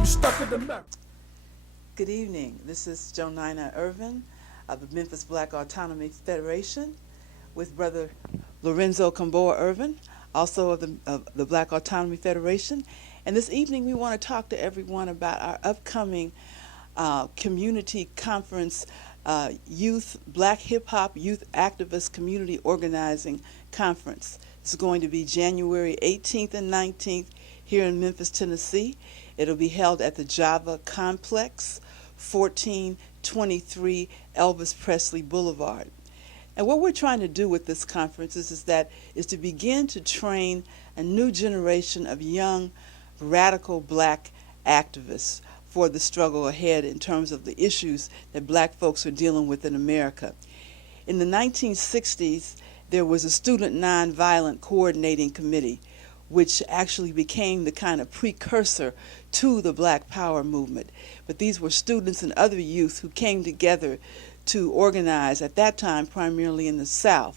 You stuck in the map. Good evening. This is JoNina Evrin of the Memphis Black Autonomy Federation with Brother Lorenzo Evrin, also of the Black Autonomy Federation. And this evening we want to talk to everyone about our upcoming community conference, Youth Black Hip Hop Youth Activist Community Organizing Conference. It's going to be January 18th and 19th here in Memphis, Tennessee. It'll be held at the Java Complex, 1423 Elvis Presley Boulevard. And what we're trying to do with this conference is to begin to train a new generation of young, radical black activists for the struggle ahead in terms of the issues that black folks are dealing with in America. In the 1960s, there was a Student Nonviolent Coordinating Committee, which actually became the kind of precursor to the Black Power movement. But these were students and other youth who came together to organize, at that time primarily in the South,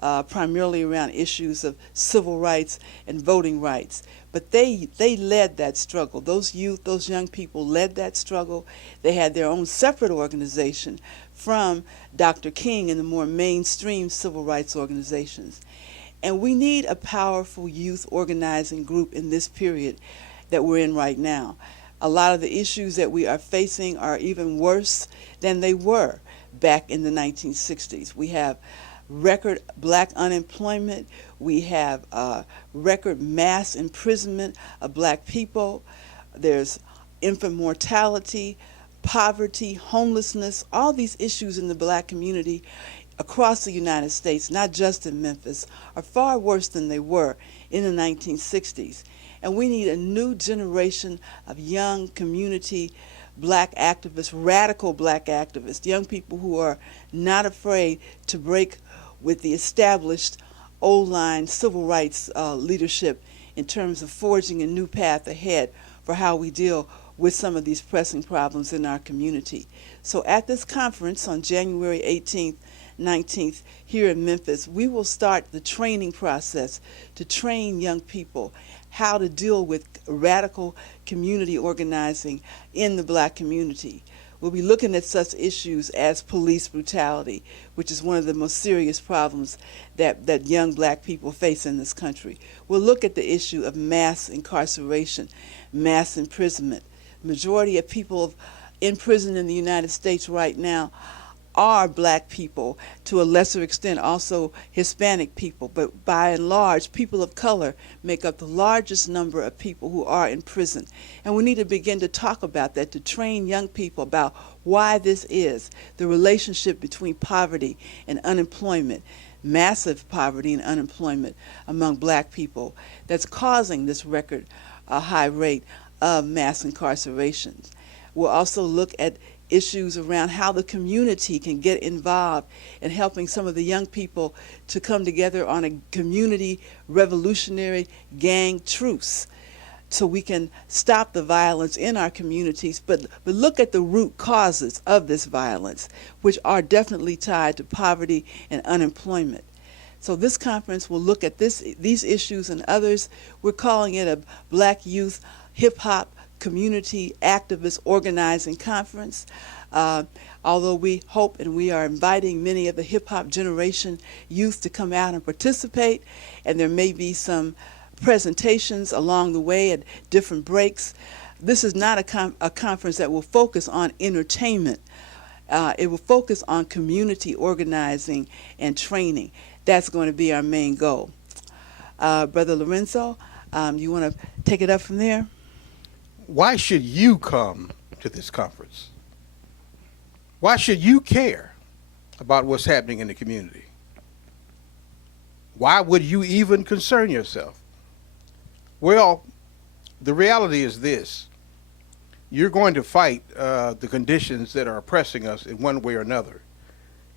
primarily around issues of civil rights and voting rights. But they led that struggle. Those youth, those young people led that struggle. They had their own separate organization from Dr. King and the more mainstream civil rights organizations. And we need a powerful youth organizing group in this period that we're in right now. A lot of the issues that we are facing are even worse than they were back in the 1960s. We have record black unemployment. We have record mass imprisonment of black people. There's infant mortality, poverty, homelessness, all these issues in the black community across the United States, not just in Memphis, are far worse than they were in the 1960s. And we need a new generation of young community black activists, radical black activists, young people who are not afraid to break with the established old line civil rights leadership in terms of forging a new path ahead for how we deal with some of these pressing problems in our community. So at this conference on January 18th, 19th here in Memphis, we will start the training process to train young people how to deal with radical community organizing in the black community. We'll be looking at such issues as police brutality, which is one of the most serious problems that young black people face in this country. We'll look at the issue of mass incarceration, mass imprisonment. Majority of people in prison in the United States right now are black people, to a lesser extent also Hispanic people, but by and large people of color make up the largest number of people who are in prison. And we need to begin to talk about that, to train young people about why this is, the relationship between poverty and unemployment, massive poverty and unemployment among black people that's causing this record high rate of mass incarceration. We'll also look at issues around how the community can get involved in helping some of the young people to come together on a community revolutionary gang truce so we can stop the violence in our communities, but look at the root causes of this violence, which are definitely tied to poverty and unemployment. So this conference will look at these issues and others. We're calling it a Black Youth Hip Hop Community Activist Organizing Conference. Although we hope and we are inviting many of the hip hop generation youth to come out and participate, and there may be some presentations along the way at different breaks. This is not a conference that will focus on entertainment. It will focus on community organizing and training. That's going to be our main goal. Brother Lorenzo, you want to take it up from there? Why should you come to this conference? Why should you care about what's happening in the community? Why would you even concern yourself? Well, the reality is this. You're going to fight the conditions that are oppressing us in one way or another.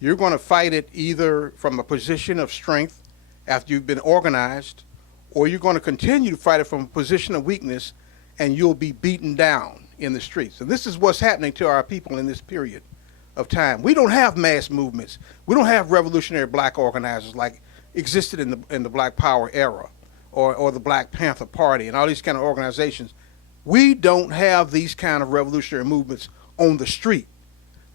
You're going to fight it either from a position of strength after you've been organized, or you're going to continue to fight it from a position of weakness, and you'll be beaten down in the streets. And this is what's happening to our people in this period of time. We don't have mass movements. We don't have revolutionary black organizers like existed in the Black Power era or the Black Panther Party and all these kind of organizations. We don't have these kind of revolutionary movements on the street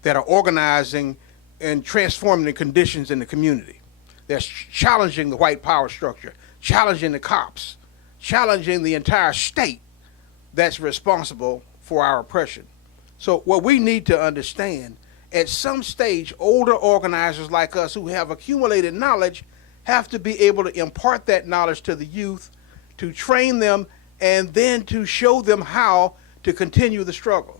that are organizing and transforming the conditions in the community. That's challenging the white power structure, challenging the cops, challenging the entire state that's responsible for our oppression. So what we need to understand, at some stage, older organizers like us who have accumulated knowledge have to be able to impart that knowledge to the youth, to train them, and then to show them how to continue the struggle.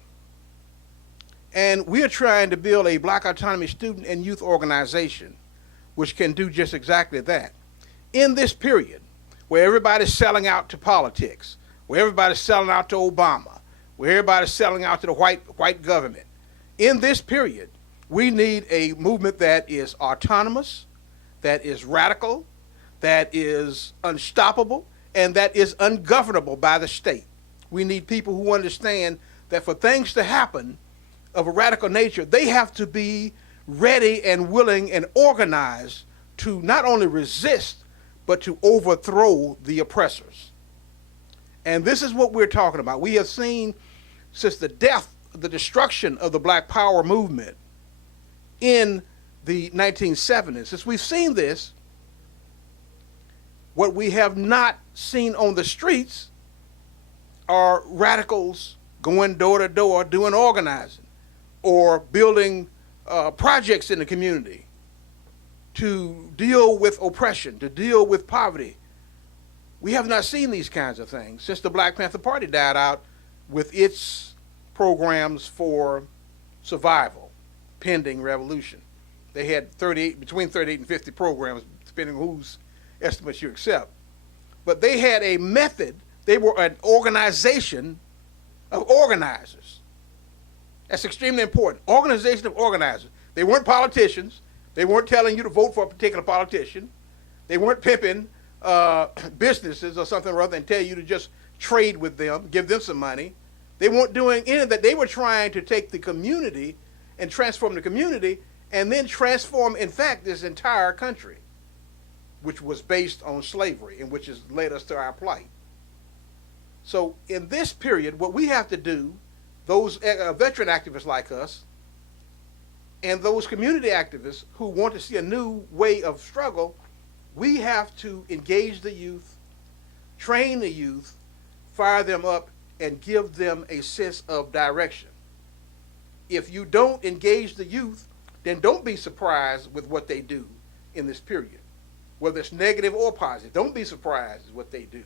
And we are trying to build a Black Autonomy student and youth organization which can do just exactly that. In this period, where everybody's selling out to politics, where everybody's selling out to Obama, where everybody's selling out to the white government, in this period, we need a movement that is autonomous, that is radical, that is unstoppable, and that is ungovernable by the state. We need people who understand that for things to happen of a radical nature, they have to be ready and willing and organized to not only resist, but to overthrow the oppressors. And this is what we're talking about. We have seen since the destruction of the Black Power movement in the 1970s, since we've seen this, what we have not seen on the streets are radicals going door to door doing organizing or building projects in the community to deal with oppression, to deal with poverty. We have not seen these kinds of things since the Black Panther Party died out with its programs for survival, pending revolution. They had between 38 and 50 programs, depending on whose estimates you accept. But they had a method. They were an organization of organizers. That's extremely important. Organization of organizers. They weren't politicians. They weren't telling you to vote for a particular politician. They weren't pimping businesses or something rather than tell you to just trade with them, give them some money. They weren't doing any of that. They were trying to take the community and transform the community and then transform, in fact, this entire country, which was based on slavery and which has led us to our plight. So in this period, what we have to do, those veteran activists like us and those community activists who want to see a new way of struggle, we have to engage the youth, train the youth, fire them up, and give them a sense of direction. If you don't engage the youth, then don't be surprised with what they do in this period, whether it's negative or positive. Don't be surprised at what they do.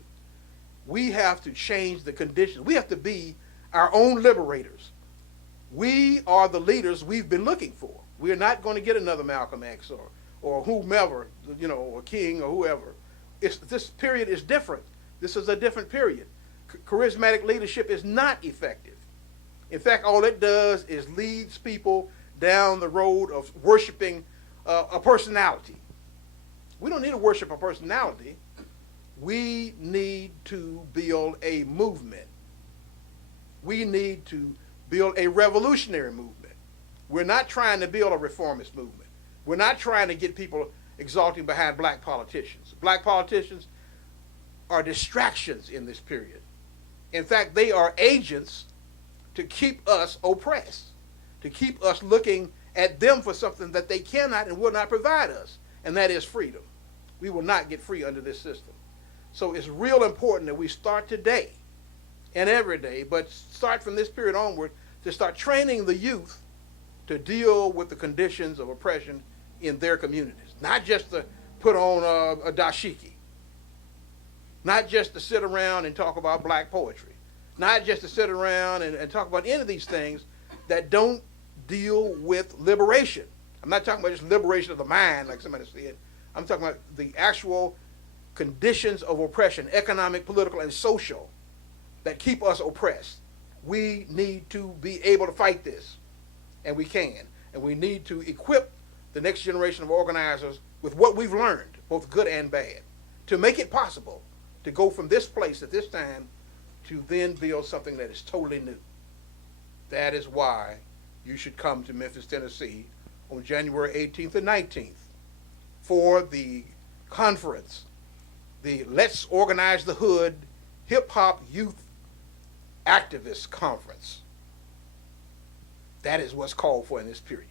We have to change the conditions. We have to be our own liberators. We are the leaders we've been looking for. We are not going to get another Malcolm X or whomever, or King or whoever. This period is different. This is a different period. Charismatic leadership is not effective. In fact, all it does is leads people down the road of worshiping a personality. We don't need to worship a personality. We need to build a movement. We need to build a revolutionary movement. We're not trying to build a reformist movement. We're not trying to get people exalting behind black politicians. Black politicians are distractions in this period. In fact, they are agents to keep us oppressed, to keep us looking at them for something that they cannot and will not provide us, and that is freedom. We will not get free under this system. So it's real important that we start today and every day, but start from this period onward to start training the youth to deal with the conditions of oppression in their communities. Not just to put on a dashiki. Not just to sit around and talk about black poetry. Not just to sit around and talk about any of these things that don't deal with liberation. I'm not talking about just liberation of the mind, like somebody said. I'm talking about the actual conditions of oppression, economic, political, and social, that keep us oppressed. We need to be able to fight this, and we can. And we need to equip the next generation of organizers with what we've learned, both good and bad, to make it possible to go from this place at this time to then build something that is totally new. That is why you should come to Memphis, Tennessee on January 18th and 19th for the conference, the Let's Organize the Hood Hip Hop Youth activist conference. That is what's called for in this period.